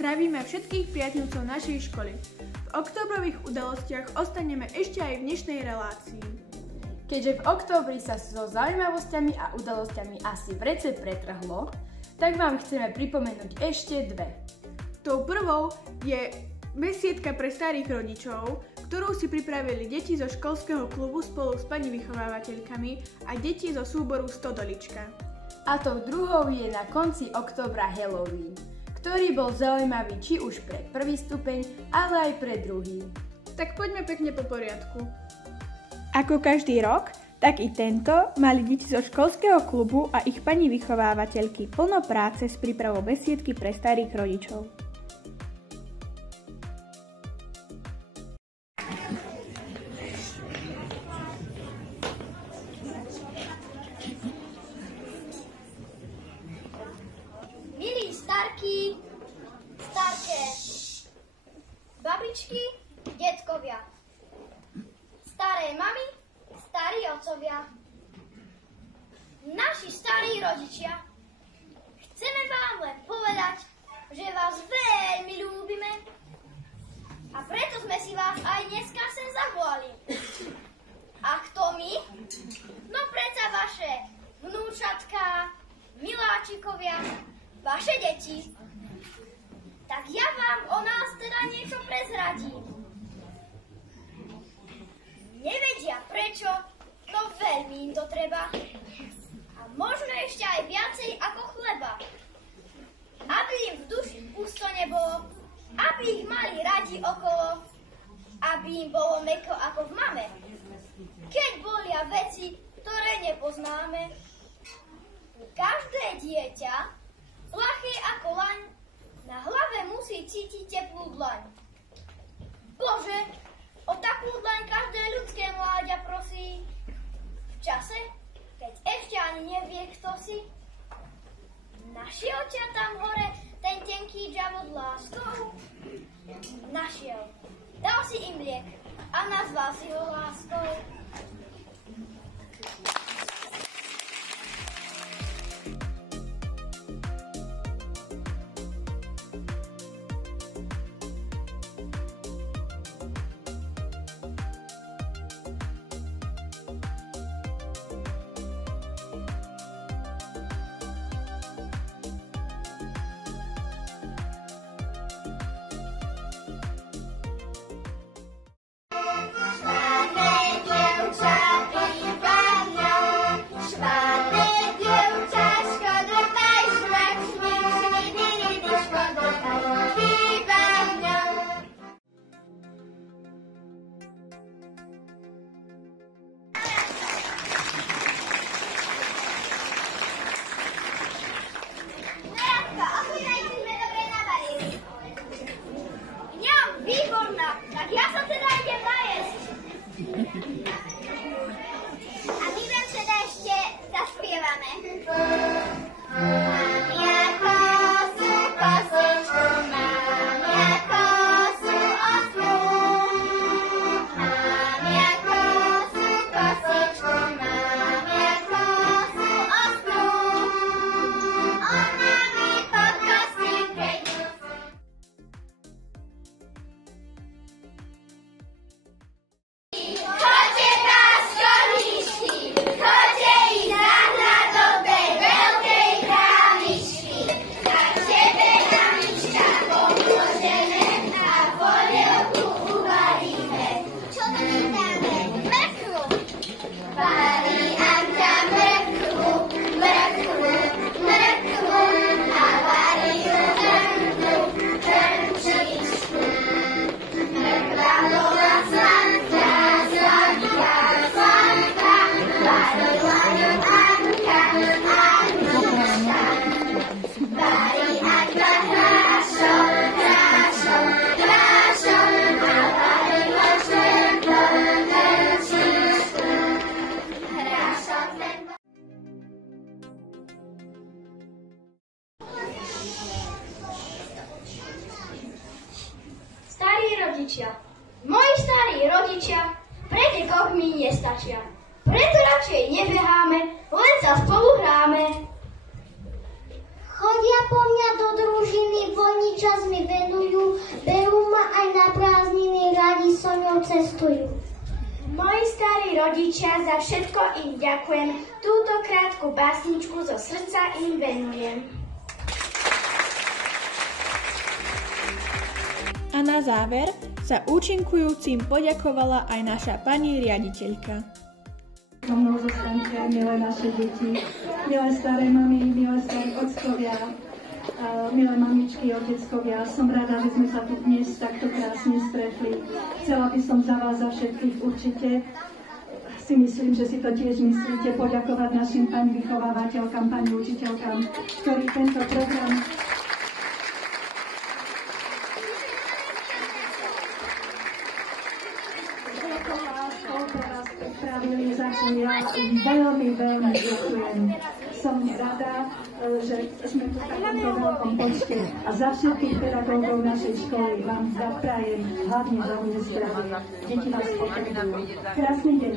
Zdravíme všetkých priateľov našej školy. V októbrových udalostiach ostaneme ešte aj v dnešnej relácii. Keďže v októbri sa so zaujímavosťami a udalosťami asi vrece pretrhlo, tak vám chceme pripomenúť ešte dve. Tou prvou je besiedka pre starých rodičov, ktorú si pripravili deti zo školského klubu spolu s pani vychovávateľkami a deti zo súboru Stodolička. A tou druhou je na konci októbra Halloween, ktorý bol zaujímavý či už pre prvý stupeň, ale aj pre druhý. Tak poďme pekne po poriadku. Ako každý rok, tak i tento mali deti zo školského klubu a ich pani vychovávateľky plno práce s prípravou besiedky pre starých rodičov. Milí starky, starké, babičky, detkovia, staré mami, starí otcovia, naši starí rodičia, chceme vám len povedať, že vás veľmi ľúbime a preto sme si vás aj dneska sem zavolali. A kto my? No predsa vaše vnúčatká, miláčikovia, vaše deti. Tak ja vám o nás teda niečo prezradím. Nevedia prečo, no veľmi im to treba. A možno ešte aj viacej ako chleba. Aby im v duši pusto nebolo, aby ich mali radi okolo, aby im bolo mäkko ako v mame. Keď bolia veci, ktoré nepoznáme. Každé dieťa, ľahké ako laň, na hlave musí cítiť teplú dlaň. Bože, o takú dlaň každé ľudské mláďa prosí. V čase, keď ešte ani nevie, kto si. Našiel ťa tam hore ten tenký džavod láskou? Našiel. Dal si im liek a nazval si ho láskou. A my vám teda ešte zaspievame. Rodičia. Moji starí rodičia pre detok mi nestačia. Preto radšej nebeháme, len sa spolu hráme. Chodia po mňa do družiny, bo nič čas mi venujú, berú ma aj na prázdniny, radi so mnou cestujú. Moji starí rodičia, za všetko im ďakujem. Túto krátku básničku zo srdca im venujem. A na záver sa účinkujúcim poďakovala aj naša pani riaditeľka. So mnou zostaňte, milé naše deti, milé staré mami, milé starí otcovia, milé mamičky, oteckovia. Som rada, že sme sa tu dnes takto krásne stretli. Chcela by som za vás, za všetkých určite, si myslím, že si to tiež myslíte, poďakovať našim pani vychovávateľkám, pani učiteľkám, ktorí tento program pripravili, za čo ja veľmi ďakujem. Som rada, že sme tu v takomto veľkom počte a za všetkých pedagógov našej školy vám zaprajem hlavne veľmi zdravie. Deti vás potrebujú. Krásny deň.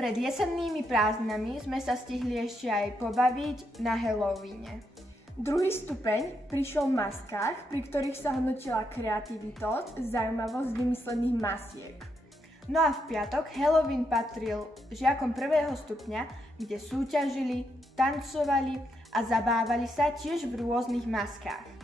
Pred jesennými prázdninami sme sa stihli ešte aj pobaviť na Halloweene. Druhý stupeň prišiel v maskách, pri ktorých sa hodnotila kreativita, zaujímavosť vymyslených masiek. No a v piatok Halloween patril žiakom prvého stupňa, kde súťažili, tancovali a zabávali sa tiež v rôznych maskách.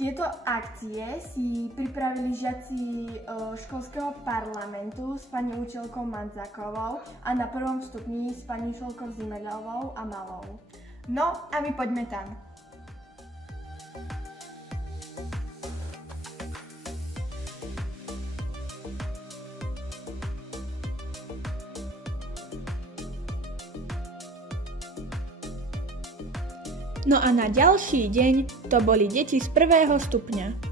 Tieto akcie si pripravili žiaci školského parlamentu s pani učiteľkou Mandzakovou a na prvom stupni s pani učiteľkou Zimeľovou a Malou. No a my poďme tam. No a na ďalší deň to boli deti z prvého stupňa.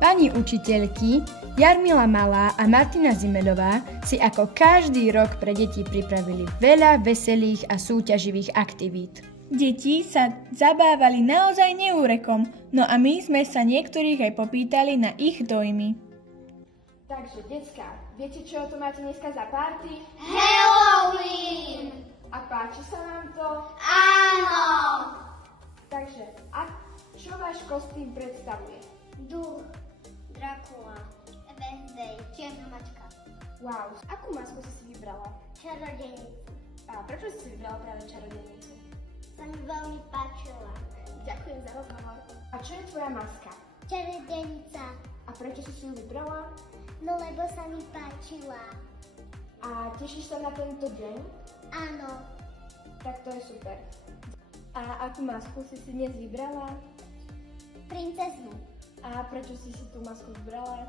Pani učiteľky Jarmila Malá a Martina Zimeľová si ako každý rok pre deti pripravili veľa veselých a súťaživých aktivít. Deti sa zabávali naozaj neúrekom, no a my sme sa niektorých aj popýtali na ich dojmy. Takže, decká, viete, čo to máte dneska za party? Halloween! A páči sa vám to? Áno! Takže, a čo váš kostým predstavuje? Duch, Drakula, Wednesday, čierna mačka. Wow, akú masku si vybrala? Čarodejnicu. A prečo si vybrala práve čarodejnicu? Sa mi veľmi páčila. Ďakujem za rozhovor. A čo je tvoja maska? Čarodejnica. A prečo si ju vybrala? No lebo sa mi páčila. A tešíš sa na tento deň? Áno. Tak to je super. A akú masku si dnes vybrala? Princeznu. A prečo si tú masku vybrala?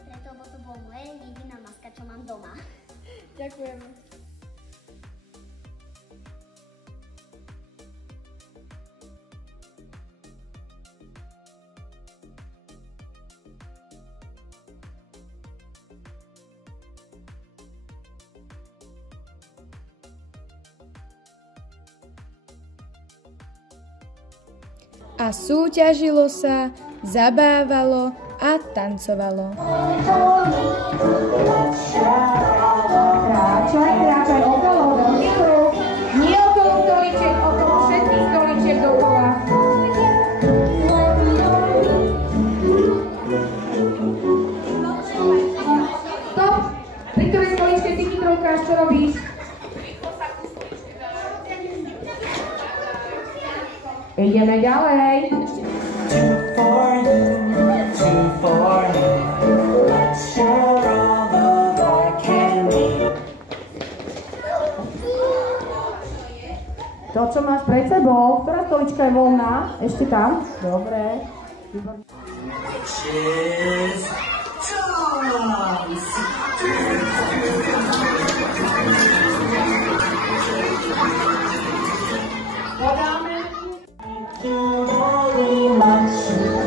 Preto, lebo to bola moja jediná maska, čo mám doma. Ďakujem. A súťažilo sa, zabávalo a tancovalo. Kráčaj okolo veľkých rúk. Nie okolo stoličiek, okolo všetkých stoličiek dokola. Stop! Pri ktorej stoličke ty chytrovkáš, čo robíš? Ideme ďalej. To, čo máš pred sebou, ktorá stolička je voľná? Ešte tam? Dobre. Cheers! Dance!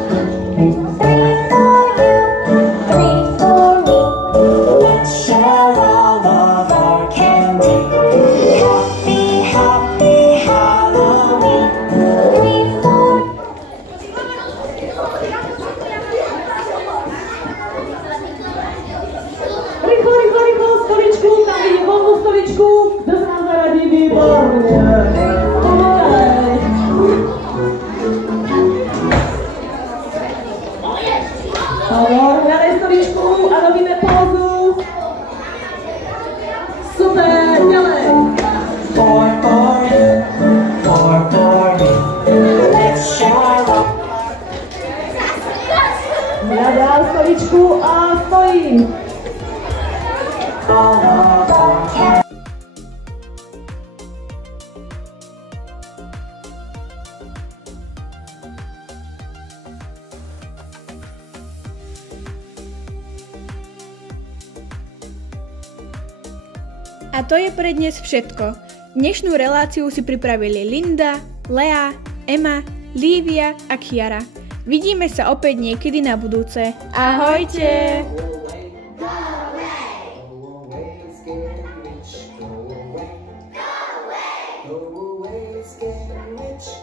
A to je pre dnes všetko. Dnešnú reláciu si pripravili Linda, Lea, Ema, Lívia a Kiara. Vidíme sa opäť niekedy na budúce. Ahojte!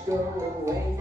Go away.